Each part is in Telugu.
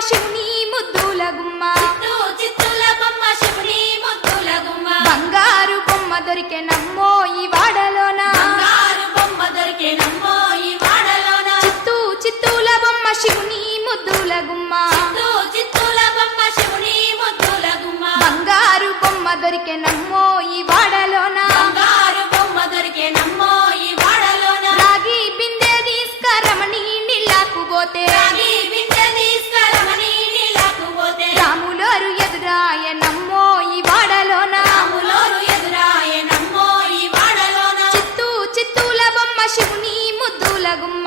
శివుని ముద్దుల గుమ్మ చిత్తూల బొమ్మ శివుని ముద్దుల గుమ్మ బంగారు బొమ్మ దొరికే నమ్మో ఈ వాడలోన బంగారు బొమ్మ దొరికే నమ్మో ఈ వాడలోన చిత్తూల బొమ్మ శివుని ముద్దుల గుమ్మ చిత్తూల బొమ్మ శివుని ముద్దుల గుమ్మ బంగారు బొమ్మ దొరికే నమ్మో ఈ వాడలోన బంగారు బొమ్మ దొరికే నమ్మో ఈ వాడలోన రాగి బిందె తీసుకరమని నీళ్ళకు పోతే రాగి బిందె తీసుకరమని నీళ్ళకు పోతే రాములోరు ఎదురాయ నమ్మో ఈ వాడలోన రాములోరు ఎదురాయ నమ్మో ఈ వాడలోన చిత్తూల బొమ్మ శివుని ముద్దుల గుమ్మ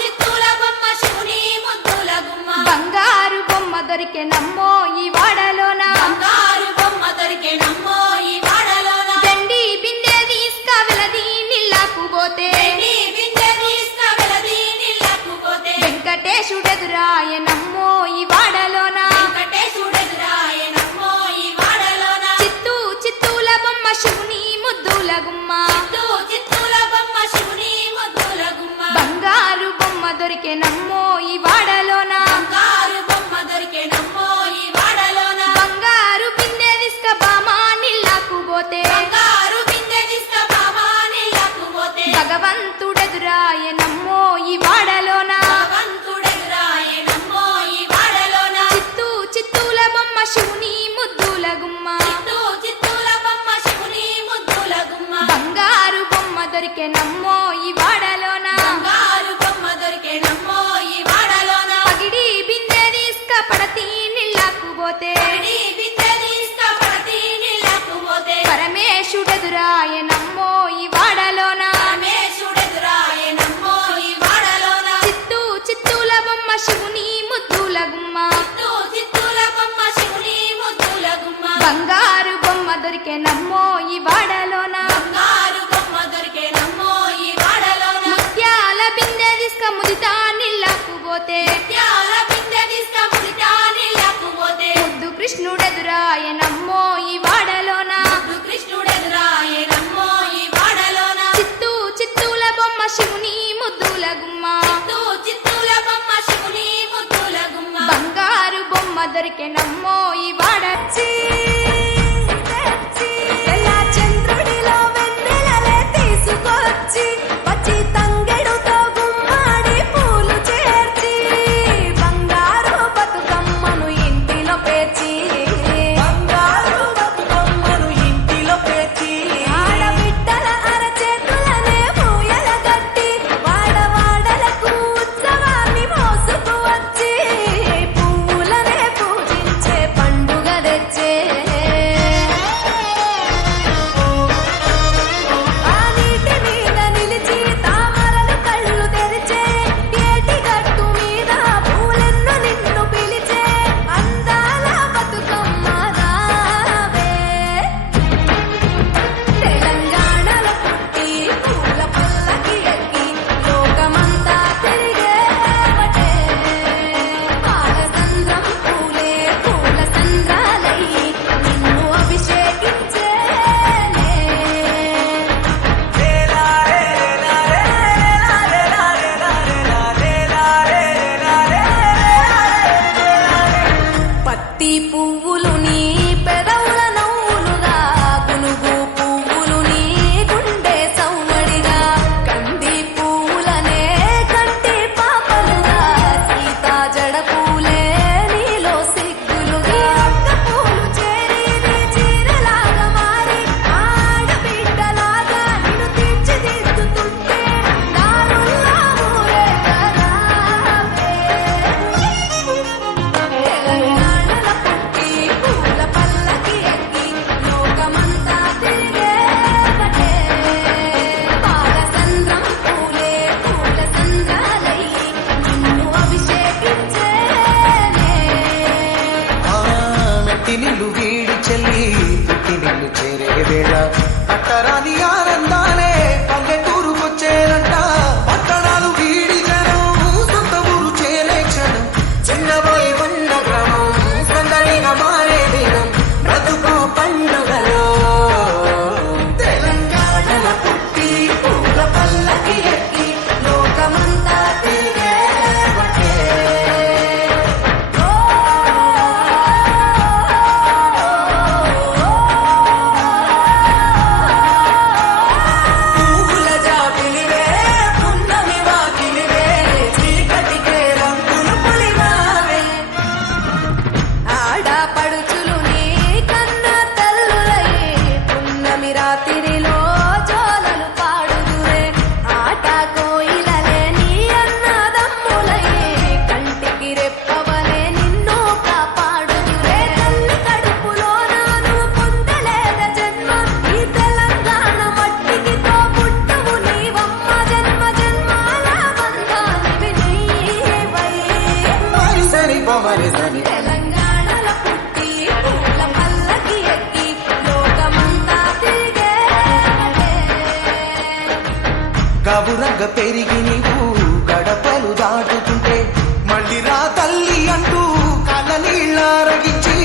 చిత్తూల బొమ్మ శివుని ముద్దుల గుమ్మ బంగారు బొమ్మ దొరికే నమ్మో ఈ వాడలోన బంగారు బొమ్మ దొరికే నమ్మో ఈ వాడలోన దండి బిందె తీసుకవెలది నీళ్ళకు పోతే నీ బిందె తీసుకవెలది నీళ్ళకు పోతే వెంకటేశుడెదురాయ నమ్మో ఈ వాడలోన వెంకటేశుడెదురాయ నమ్మో ఈ వాడలోన చిత్తూల బొమ్మ శివుని ముద్దుల గుమ్మ చిత్తూల బొమ్మ శివుని ముద్దుల గుమ్మ బంగారు బొమ్మ దొరికే నమ్మో ఈ వాడలోన బంగారు బొమ్మ దొరికే నమ్మో ఈ వాడలోన బంగారు బిందె తీసుక బామా నీళ్ళకు పోతే బంగారు బిందె తీసుకబామా నీళ్ళకు పోతే భగవంతుడెదురాయ నమ్మో ఈ వాడలోన భగవంతుడెదురాయ నమ్మో ఈ వాడలోన చిత్తూల బొమ్మ శివుని ముద్దుల గుమ్మ చిత్తూల బొమ్మ శివుని ముద్దుల గుమ్మ బంగారు బొమ్మ దొరికే నమ్మో ఈ వాడలోన బంగారు బొమ్మ దొరికే నమ్మో ఈ వాడలోన పగిడి బిందె తీసుక పడతి నీళ్ళకు పోతే పడి బిందె తీసుకపడతి నీళ్ళకు పోతే పరమేశుడెదురాయ నమ్మో ఈ వాడలోన పరమేశుడెదురాయ నమ్మో ఈ వాడలోన చిత్తూల బొమ్మ శివుని ముద్దుల గుమ్మ చిత్తూల బొమ్మ శివుని ముద్దుల గుమ్మ బంగారు బొమ్మ దొరికే నమ్మో ఈ వాడలోన బంగారు బొమ్మ దొరికే నమ్మో ఈ వాడలోన ముత్యాల బిందె తీసుక ముదితా నీళ్ళకు పోతే ముత్యాల బిందె తీసుకముదితా నీళ్ళకు పోతే ముద్దు కృష్ణుడెదురాయ నమ్మో ఈ వాడలోన కృష్ణుడెదురాయ నమ్మో ఈ వాడలోన చిత్తూల బొమ్మ శివుని ముద్దుల గుమ్మ చిత్తూల బొమ్మ శివుని ముద్దుల గుమ్మ బంగారు బొమ్మ దొరికే నమ్మో ఈ వాడచ్చి తెల్ల చంద్రుడిలో వెన్నెలలే తీసుకొచ్చి వచ్చి తంగెడుతో గుమ్మాడి పూలు చేర్చి బంగారు బతుకమ్మను ఇంటిలో పేర్చి ఆడబిడ్డల అరచేతులనే పూయల గట్టి వాడవాడలకు ఉత్సవాన్ని మోసుకు వచ్చి పువ్వులనే పూజించే పండుగ మరిదని తెలంగాణలో పుట్టి పూల పల్లకి ఎక్కి లోకమంతా తిరిగేవటే. గబురగ పెరిగి నీవు గడపలు దాటుతుంటే మళ్ళీ రా తల్లి అంటూ కళ్ళ నీళ్ళారగించి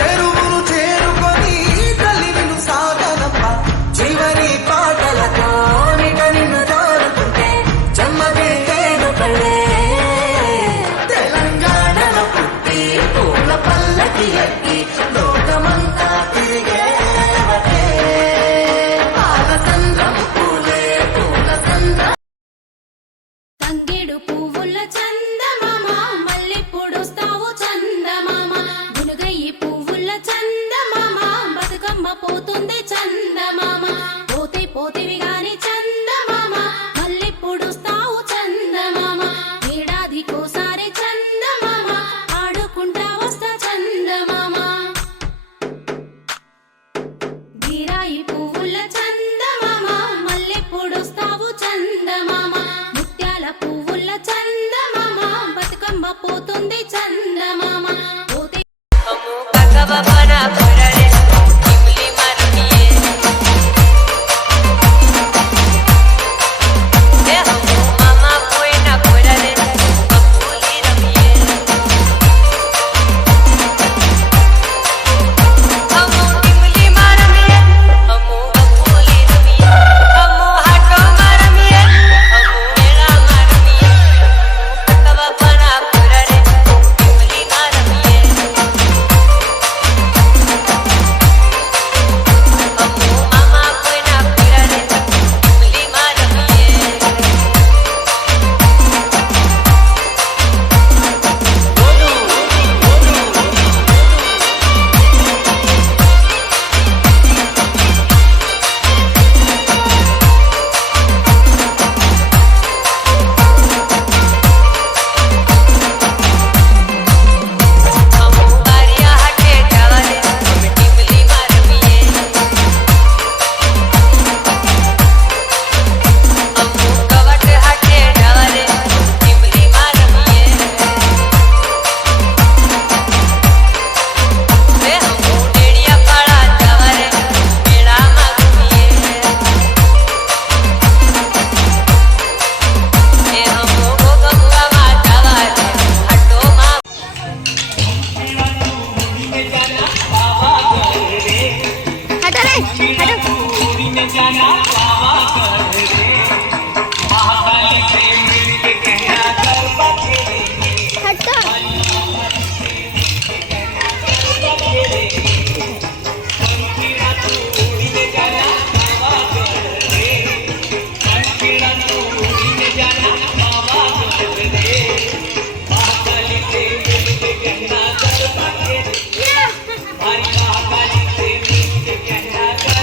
చెరువును చేరుకొని తల్లి నిన్ను సాగనప్ప చివరి పాటలతో నిట నిన్ను తోరుతుంటే చెమ్మగిల్లేను కళ్ళే. తెలంగాణలో పుట్టి పూల పల్లకి ఎక్కి లోకమంతా తిరిగేవటే. పాలచంద్రం పూలే పూల చంద్రం తంగేడు పువ్వుల చందమామ మళ్ళీ పొడుస్తావు చందమామ గునుగయ్యి పువ్వుల చందమామ బతుకమ్మ పోతుంది చందమామ పోతే పోతివి గాని చందమామ మళ్ళీ పొడుస్తావు చందమామ ఏడాదికోసారి చందమామ ఆడుకుంటా వస్తా చందమామ బీరాయి పువ్వుల చందమామ మళ్ళీ పొడుస్తావు చందమామ ముత్యాల పువ్వుల చందమామ బతుకమ్మ పోతుంది చందమామ పోతే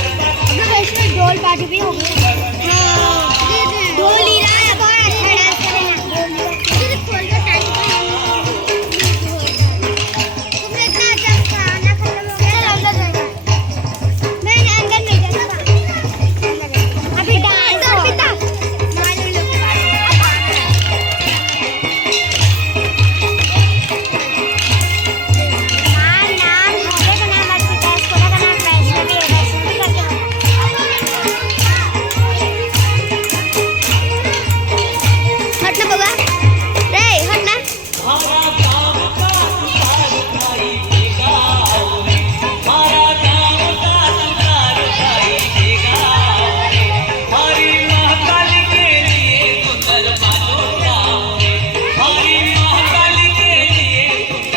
ढोल पार्टी भी हो गई। ढोल ही रहा है, बहुत अच्छा डांस करेगा। सिर्फ खोल दो टाइम पे। तुमने इतना अच्छा खाना खत्म हो गया, चल अंदर जाएगा। मैं अंदर नहीं जाऊंगा। अभी डांस हो पिता मालूम लोग नाम होवे का नाम आज पिता स्कूल का नाम वैष्णवी है। वैष्णवी करके हटना बाबा रे हटना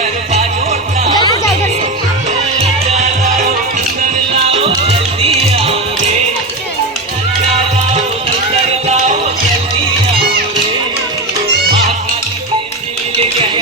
इधर से जा, इधर से। जल्दी